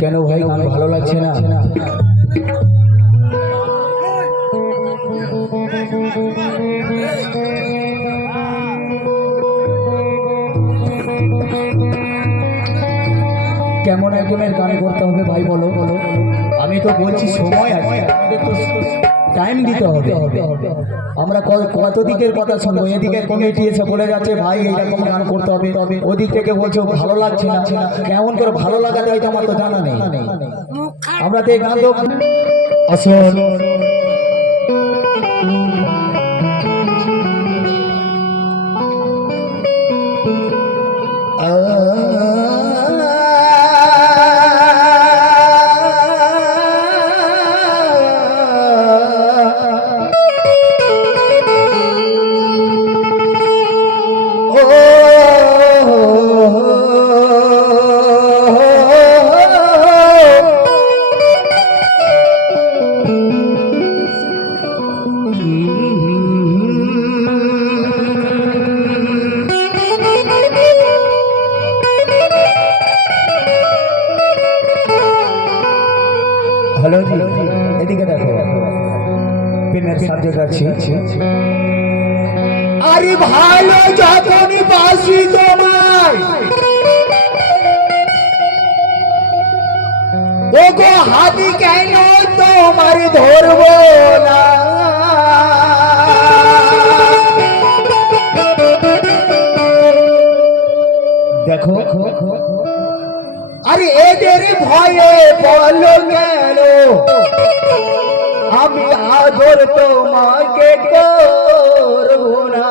কেন ভাই গান ভালো লাগছে না? কেমন একজনের গান করতে হবে ভাই বলো? আমি তো বলছি সময় আছে, টাইম দিতে হবে। আমরা কত দিকের কথা শুনবো? এদিকে কমিটি এসে বলে যাচ্ছে ভাই এইরকম গান করতে হবে, ওদিক থেকে বলছো ভালো লাগছে না। কেমন করে ভালো লাগাতে হয় আমার তো জানা নেই। আমরা তো এই গান তো আসল हेलो जी এদিকে দেখো পেনের সাবজেক্ট আছে। আরে ভালো যতনি বাসি তোমায় ওগো হাতি কেন তোমার ধরবো না? দেখো আরে এদের ভয়ে বলো কেন আমি আদর তোমাকে করব না?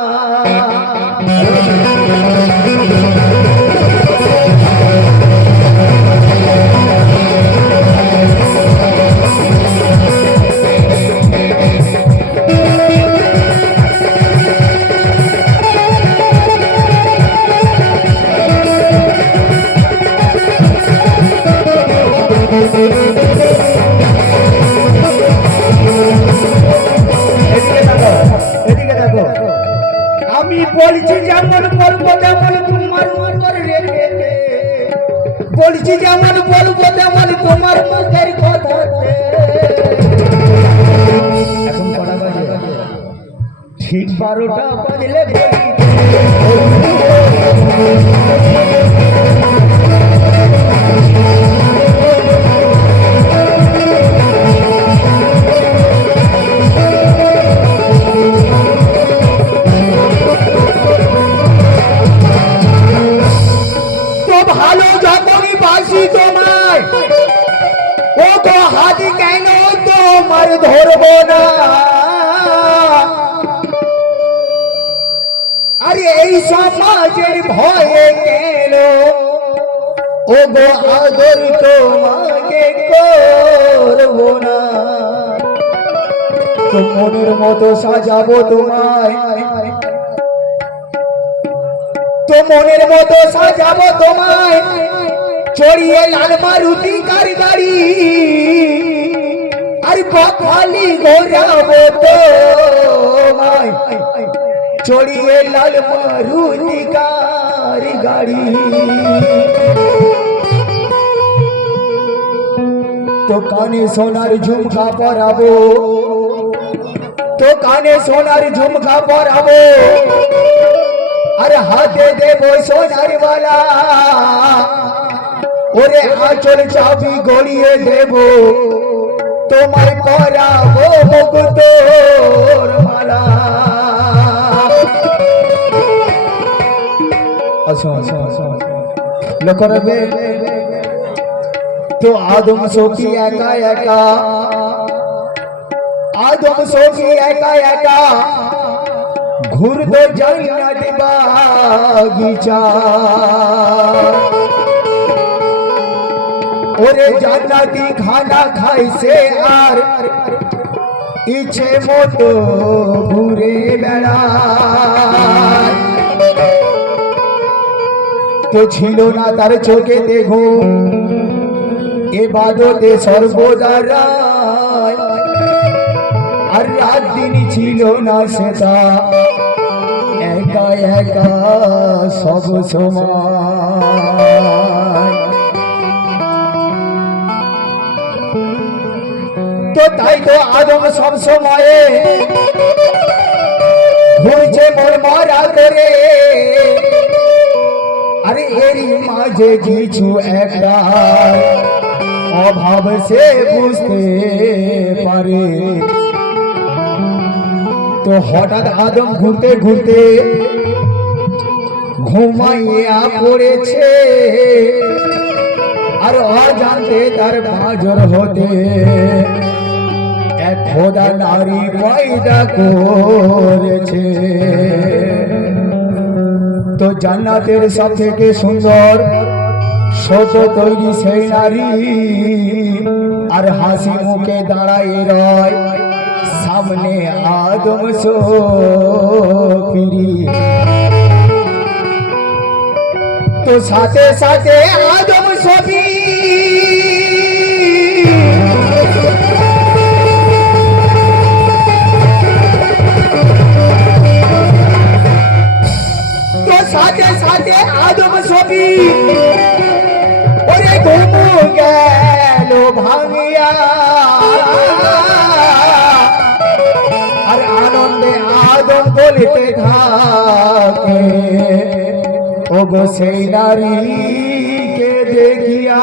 আমি বলছি যেমন বলবো তেমন তোমার মুখের রেখে, বলছি যেমন বলবো তেমন তোমার মুখের কথা। এখন কটা বাজে? ঠিক 12টা বাজলে ভালো যখনই বাসি তোমায় ও তো হাতি কেন তোমার ধরবো না? আরে এই সমাজের ভয়ে কেন ও গো আদর তোমাকে করবো না? তো মনের মতো সাজাবো তোমায়, তো মনের মতো সাজাবো তোমায় চড়িয়ে লাল মারুতি কার গাড়ি, আর বকখালি ঘোরাবো তোমায় চড়িয়ে লাল মারুতি কার গাড়ি। তো কানে সোনার ঝুমকা পরাবো, তো কানে সোনার ঝুমকা পরাবো, আরে হাতে দেবো সোনার বালা, ওরে আঁচল চাবি গড়িয়ে দেবো তোমায় পরাবো মুকুতোর মালা। আসো আসো আসো লোক রবে তো আদম সখী একা একা, আদম সখী একা একা ঘুরতো জান্নাত বাগিচা, ওরে জান্নাতি খানা খাইছে আর ইচ্ছে মতো ঘুরে বেড়ায়। তো ছিল না তার চোখে দেখো এবাদতে সর্বদা রায়, আর রাত দিন ছিল না সেটা একা একা সব সময়। তাই তো আদম সব সময়ে ঘুরছে মোর মারা করে। আরে এরই মাঝে কিছু একটা অভাব সে বুঝতে পারে। তো হঠাৎ আদম ঘুরতে ঘুরতে ঘুমাইয়া পড়েছে, আর অজান্তে তার বাজর হতে এক খোদা নারী পয়দা করেছে। তো জান্নাতের সব থেকে সুন্দর শত তৈরি সেই নারী, আর হাসি মুখে দাঁড়ায় রয় সামনে আদম সফিরি। তো সাথে সাথে আদম সফি সাথে সাথে আদম সফি ওরে ঘুমু গেল ভাঙিয়া, আর আনন্দে আদম বলতে থাকে ও গো সেই নারীকে দেখিয়া।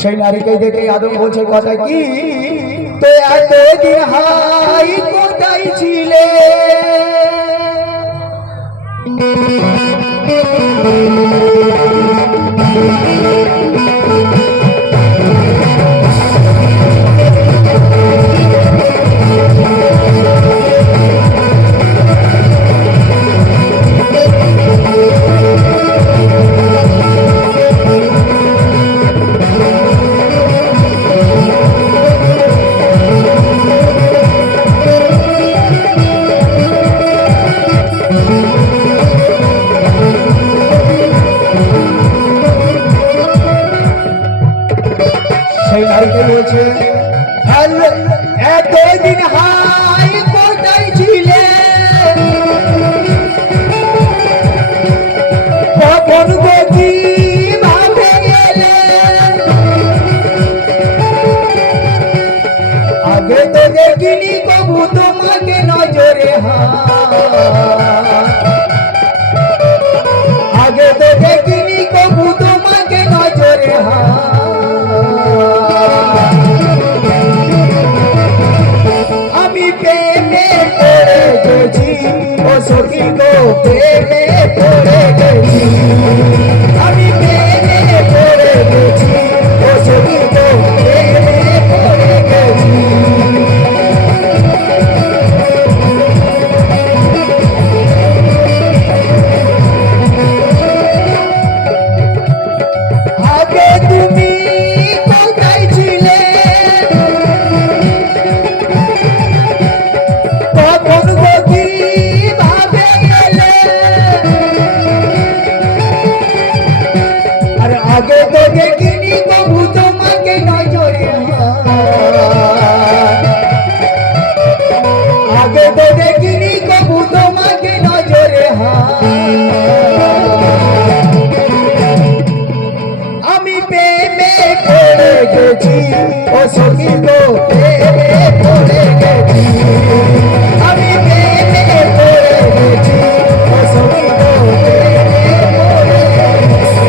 সেই নারীকে দেখে আদম বলছে কথা কি, তো এতদিন হাই কোথায় ছিলে। সেই নারীকে বলছে এতদিন হাই কোথায় ছিলে, কখন গতি ভাবে গেলে। আগে তো দেখিনি কবু তোমাকে নজরে, আগে তো দেখিনি কবু তোমাকে নজরে। আমি প্রেমে পড়ে গেছি ও সখী গো, প্রেমে পড়ে গেছি। আমি প্রেমে পড়ে গেছি ও সখী গো, প্রেমে পড়ে গেছি। আগে তুমি কোথায় ছিলে, কখন গতি ভাবে গেলে। আর আগে তো দেখিনি কবু তোমাকে নজরে, আগে তো দেখিনি কবু তোমাকে নজরে। আমি প্রেমে পড়ে গেছি ও সখী গো, প্রেমে পড়ে গেছি। আমি প্রেমে পড়ে গেছি ও সখী গো, প্রেমে পড়ে গেছি।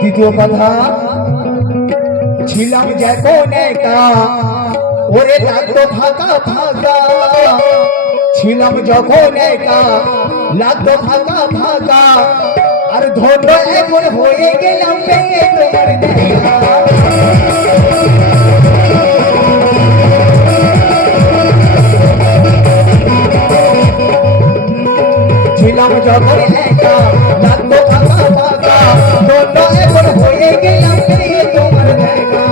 দ্বিতীয় কথা, ছিলাম যখন একা ওরে লাগতো ফাঁকা ফাঁকা, ছিলাম যখন একা লাগতো ফাঁকা ফাঁকা আর ধন্য এমন হয়ে গেলাম পেয়ে তোমার দেখা ছিলাম যখন একা লাগতো ফাঁকা ফাঁকা ধন্য এমন হয়ে গেলাম পেয়ে তোমার দেখা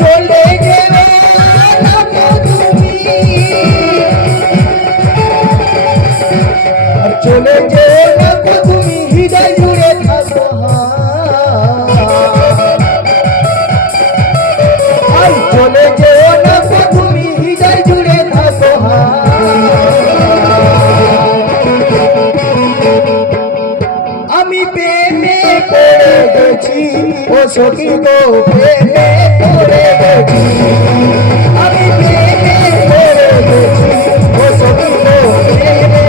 চলে যেও থাকো তুমি আর চলে যেও থাকো তুমি হৃদয় জুড়ে থাকো আর চলে যেও থাকো তুমি হৃদয় জুড়ে থাকো আমি প্রেমে পড়ে গেছি ও সখী গো প্রেমে পড়ে গেছি আমি প্রেমে পড়ে গেছি ও সখী গো প্রেমে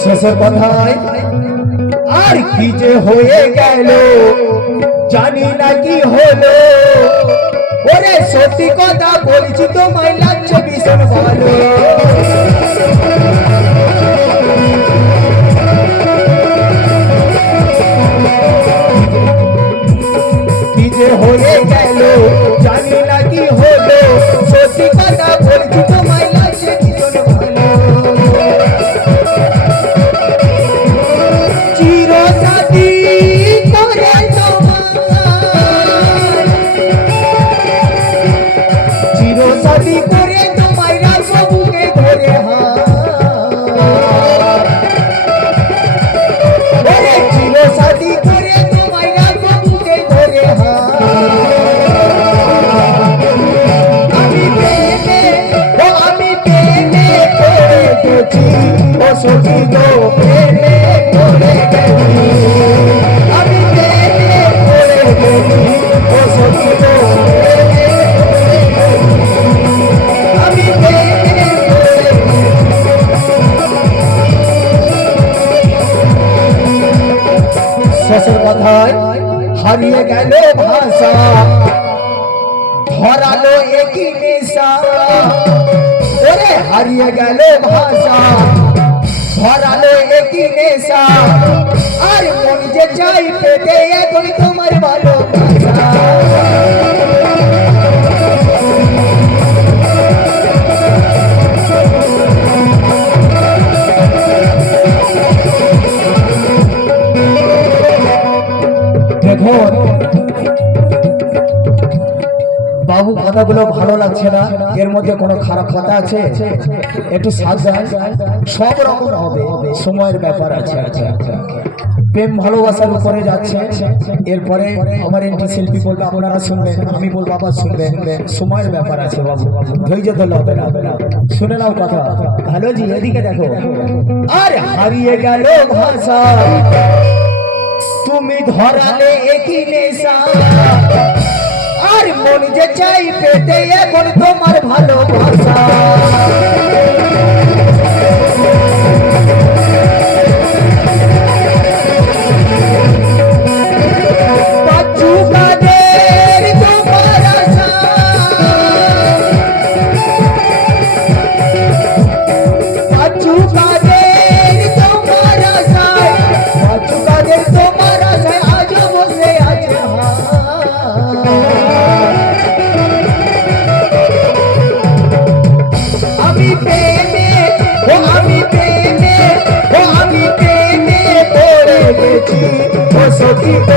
শেষের কথায় আর কি যে হয়ে গেল জানি না কি হলো ওরে সত্যি কথা বলছি তোমায় লাগছে ভীষণ ভালো কি যে হয়ে গেল জানি না কি হলো সত্যি কথা বলছি তোমায় লাগছে ভীষণ ভালো চিরসাথী করে চিরসাথী করে তোমায় রাখবো বুকে ধরে ওরে চিরসাথী করে তোমায় রাখবো বুকে ধরে আমি প্রেমে পড়ে গেছি ও সখী গো প্রেমে পড়ে গেছি আমি প্রেমে পড়ে গেছি ও সখী গো প্রেমে পড়ে গেছি আমি প্রেমে পড়ে গেছি শেষের কথায় হারিয়ে গেল ভাষা ধরালো একই নেশা ওরে হারিয়ে গেল ভাষা ধরালো একই নেশা আর মন যে চাই পেতে এখন তোমার ভালোবাসা দেখুন বাবু কথাগুলো ভালো লাগছে না এর মধ্যে কোনো খারাপ কথা আছে একটু সাবধান সব রকম হবে সময়ের ব্যাপার আছে প্রেম ভালোবাসার উপরে যাচ্ছে এরপরে আমার একটি শিল্পী বলবে আপনারা শুনবেন আমি বলবো আবার শুনবেন সময়ের ব্যাপার আছে বাবু ধৈর্য ধরলে হবে না শুনে নাও কথা ভালো জি এদিকে দেখো আর হারিয়ে গেল ভাষা তুমি ধরালে একই নেশা আর মন যে চাই পেতে এখন তোমার ভালোবাসা সখী